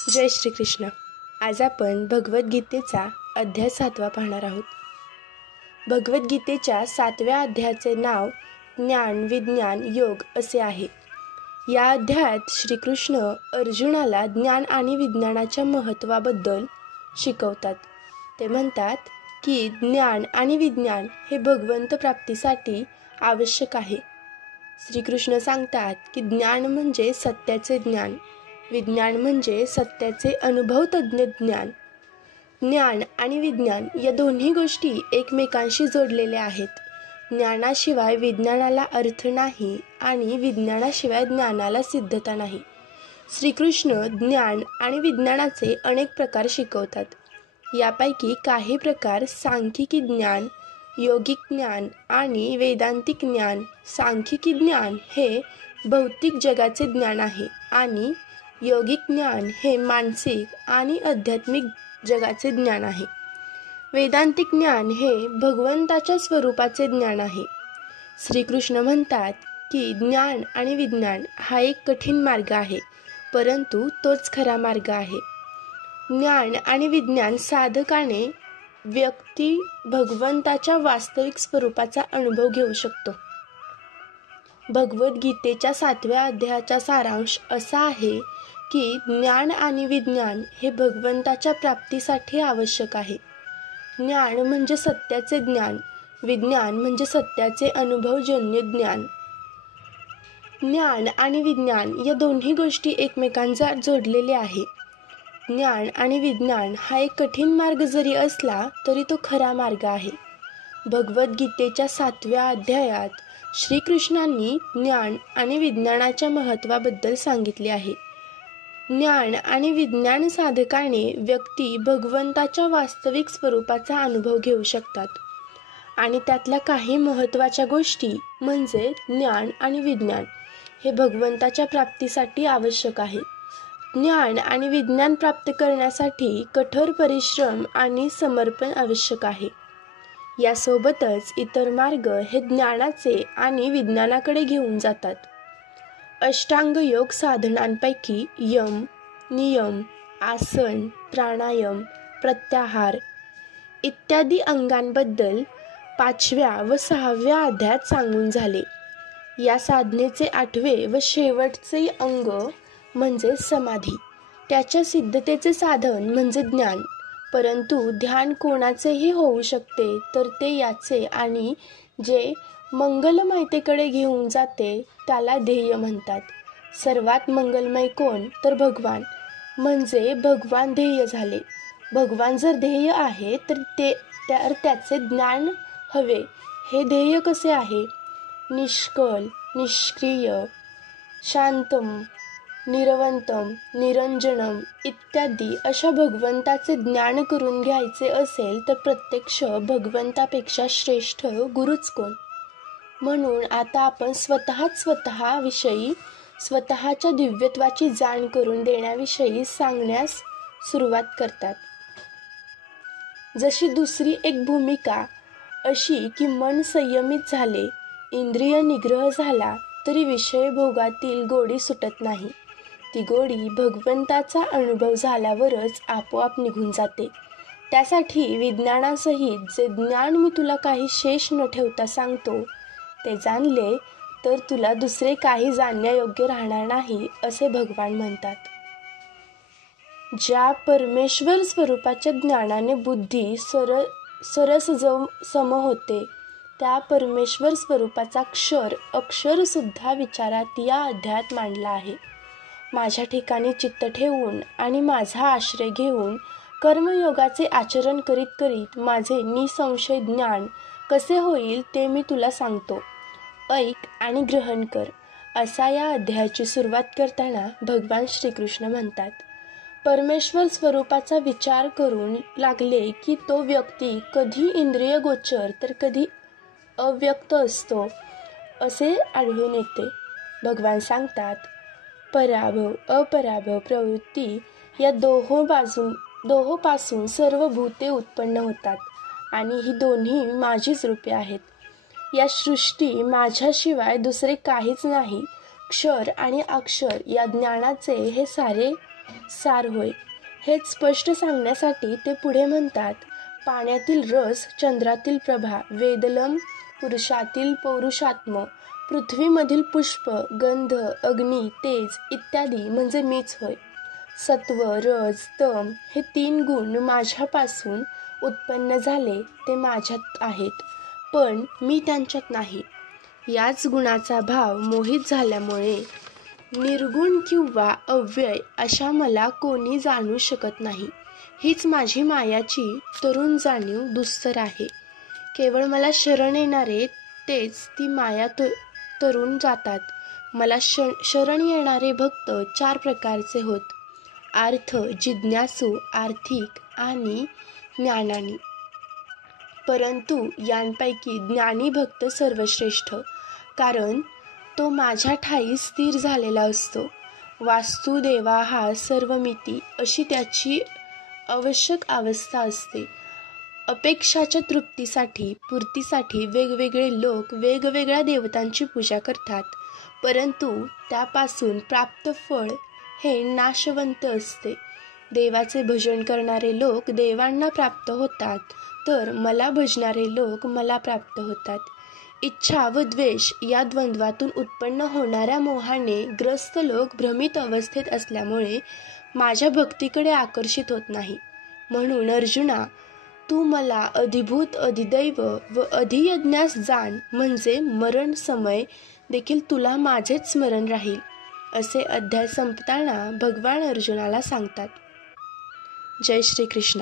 जय श्रीकृष्ण. आज आपण भगवद्गीतेचा अध्याय 7वा पाहणार आहोत. भगवद्गीतेच्या 7व्या अध्यायाचे नाव ज्ञान विज्ञान योग असे आहे. या अध्यायात श्रीकृष्ण अर्जुनाला ज्ञान आणि विज्ञानाच्या महत्त्वाबद्दल शिकवतात. ते म्हणतात की ज्ञान आणि विज्ञान हे भगवंत प्राप्तीसाठी आवश्यक आहे. श्रीकृष्ण सांगतात की ज्ञान म्हणजे सत्याचे ज्ञान, विज्ञान म्हणजे सत्याचे अनुभवतज्ञ ज्ञान. ज्ञान आणि विज्ञान या दोन्ही गोष्टी एकमेकांशी जोडलेल्या आहेत. ज्ञानाशिवाय विज्ञानाला अर्थ नाही आणि विज्ञानाशिवाय ज्ञानाला सिद्धता नाही. श्रीकृष्ण ज्ञान आणि विज्ञानाचे अनेक प्रकार शिकवतात. यापैकी काही प्रकार सांख्यिकी ज्ञान, योगिक ज्ञान आणि वेदांतिक ज्ञान. सांख्यिकी ज्ञान हे भौतिक जगाचे ज्ञान आहे आणि योगिक ज्ञान हे मानसिक आणि आध्यात्मिक जगाचे ज्ञान आहे. वेदांतिक ज्ञान हे भगवंताच्या स्वरूपाचे ज्ञान आहे. श्रीकृष्ण म्हणतात की ज्ञान आणि विज्ञान हा एक कठीण मार्ग आहे, परंतु तोच खरा मार्ग आहे. ज्ञान आणि विज्ञान साधकाने व्यक्ती भगवंताच्या वास्तविक स्वरूपाचा अनुभव घेऊ शकतो. भगवद्गीतेच्या 7व्या अध्यायाचा सारांश असा आहे की ज्ञान आणि विज्ञान हे भगवंताच्या प्राप्तीसाठी आवश्यक आहे. ज्ञान म्हणजे सत्याचे ज्ञान, विज्ञान म्हणजे सत्याचे अनुभवजन्य ज्ञान. ज्ञान आणि विज्ञान या दोन्ही गोष्टी एकमेकांचा जोडलेले आहे. ज्ञान आणि विज्ञान हा एक कठीण मार्ग जरी असला तरी तो खरा मार्ग आहे. भगवद्गीतेच्या 7व्या अध्यायात श्रीकृष्णांनी ज्ञान आणि विज्ञानाच्या महत्त्वाबद्दल सांगितले आहे. ज्ञान आणि विज्ञान साधकाने व्यक्ती भगवंताच्या वास्तविक स्वरूपाचा अनुभव घेऊ शकतात आणि त्यातल्या काही महत्त्वाच्या गोष्टी म्हणजे ज्ञान आणि विज्ञान हे भगवंताच्या प्राप्तीसाठी आवश्यक आहे. ज्ञान आणि विज्ञान प्राप्त करण्यासाठी कठोर परिश्रम आणि समर्पण आवश्यक आहे. यासोबतच इतर मार्ग हे ज्ञानाचे आणि विज्ञानाकडे घेऊन जातात. अष्टांग योग साधनांपैकी यम, नियम, आसन, प्राणायाम, प्रत्याहार इत्यादी अंगांबद्दल 5व्या व 6व्या अध्यायात सांगून झाले. या साधनेचे 8वे व शेवटचे अंग म्हणजे समाधी. त्याच्या सिद्धतेचे साधन म्हणजे ज्ञान. परंतु ध्यान कोणाचेही होऊ शकते तर ते याचे आणि जे मंगलमयतेकडे घेऊन जाते त्याला ध्येय म्हणतात. सर्वात मंगलमय कोण तर भगवान, म्हणजे भगवान ध्येय झाले. भगवान जर ध्येय आहे तर त्याचे ज्ञान हवे. हे ध्येय कसे आहे? निष्कल, निष्क्रिय, शांतम, निरवंतम, निरंजनम इत्यादी अशा भगवंताचे ज्ञान करून घ्यायचे असेल तर प्रत्यक्ष भगवंतापेक्षा श्रेष्ठ गुरुच कोण? म्हणून आता आपण स्वतःविषयी स्वतःच्या दिव्यत्वाची जाण करून देण्याविषयी सांगण्यास सुरुवात करतात. जशी दुसरी एक भूमिका अशी की मन संयमित झाले, इंद्रिय निग्रह झाला तरी विषय भोगातील गोडी सुटत नाही. ती गोडी भगवंताचा अनुभव झाल्यावरच आपोआप निघून जाते. त्यासाठी विज्ञानासहित जे ज्ञान मी तुला काही शेष न ठेवता सांगतो ते जाणले तर तुला दुसरे काही जाणण्यायोग्य राहणार नाही असे भगवान म्हणतात. ज्या परमेश्वर स्वरूपाच्या ज्ञानाने बुद्धी सम होते त्या परमेश्वर स्वरूपाचा अक्षर सुद्धा विचारात या अध्यायात मांडला आहे. माझ्या ठिकाणी चित्त ठेवून आणि माझा आश्रय घेऊन कर्मयोगाचे आचरण करीत करीत माझे निसंशय ज्ञान कसे होईल ते मी तुला सांगतो. ऐक आणि ग्रहण कर. असा या अध्यायाची सुरुवात करताना भगवान श्रीकृष्ण म्हणतात. परमेश्वर स्वरूपाचा विचार करून लागले की तो व्यक्ती कधी इंद्रियगोचर तर कधी अव्यक्त असतो असे आढळून येते. भगवान सांगतात, पराभव अपराभव प्रवृत्ती या दोहोपासून सर्व भूते उत्पन्न होतात आणि ही दोन्ही माझीच रूपे आहेत. या सृष्टी माझ्याशिवाय दुसरे काहीच नाही. क्षर आणि अक्षर या ज्ञानाचे हे सारे सार होय. हेच स्पष्ट सांगण्यासाठी ते पुढे म्हणतात, पाण्यातील रस, चंद्रातील प्रभा, वेदलम पुरुषातील पौरुषात्म, पृथ्वीमधील पुष्प, गंध, अग्नी, तेज इत्यादी म्हणजे मीच होय. सत्व, रज, तम हे 3 गुण माझ्यापासून उत्पन्न झाले ते माझ्यात आहेत, पण मी त्यांच्यात नाही. याच गुणाचा भाव मोहित झाल्यामुळे निर्गुण किंवा अव्यय अशा मला कोणी जाणू शकत नाही. हीच माझी मायाची तरुण जाणीव दुस्तर आहे. केवळ मला शरण येणारे तेच ती माया तरुण जातात. मला शरण येणारे भक्त 4 प्रकारचे होत: आर्थ, जिज्ञासू, आर्थिक आणि ज्ञानानी. परंतु यांपैकी ज्ञानी भक्त सर्वश्रेष्ठ, कारण तो माझ्या ठायी स्थिर झालेला असतो. वास्तुदेवा हा सर्वमिती अशी त्याची आवश्यक अवस्था असते. अपेक्षाच्या पूर्तीसाठी वेगवेगळे लोक वेगवेगळ्या देवतांची पूजा करतात, परंतु त्यापासून प्राप्त फळ हे नाशवंत असते. देवाचे भजन करणारे लोक देवांना प्राप्त होतात, तर मला भजणारे लोक मला प्राप्त होतात. इच्छा व द्वेष या द्वंद्वातून उत्पन्न होणाऱ्या मोहाने ग्रस्त लोक भ्रमित अवस्थेत असल्यामुळे माझ्या भक्तीकडे आकर्षित होत नाही. म्हणून अर्जुना, तू मला अधिभूत, अधिदैव व अधियज्ञास जाण, म्हणजे मरण समय देखील तुला माझेच स्मरण राहील, असे अध्याय संपताना भगवान अर्जुनाला सांगतात. जय श्री कृष्ण.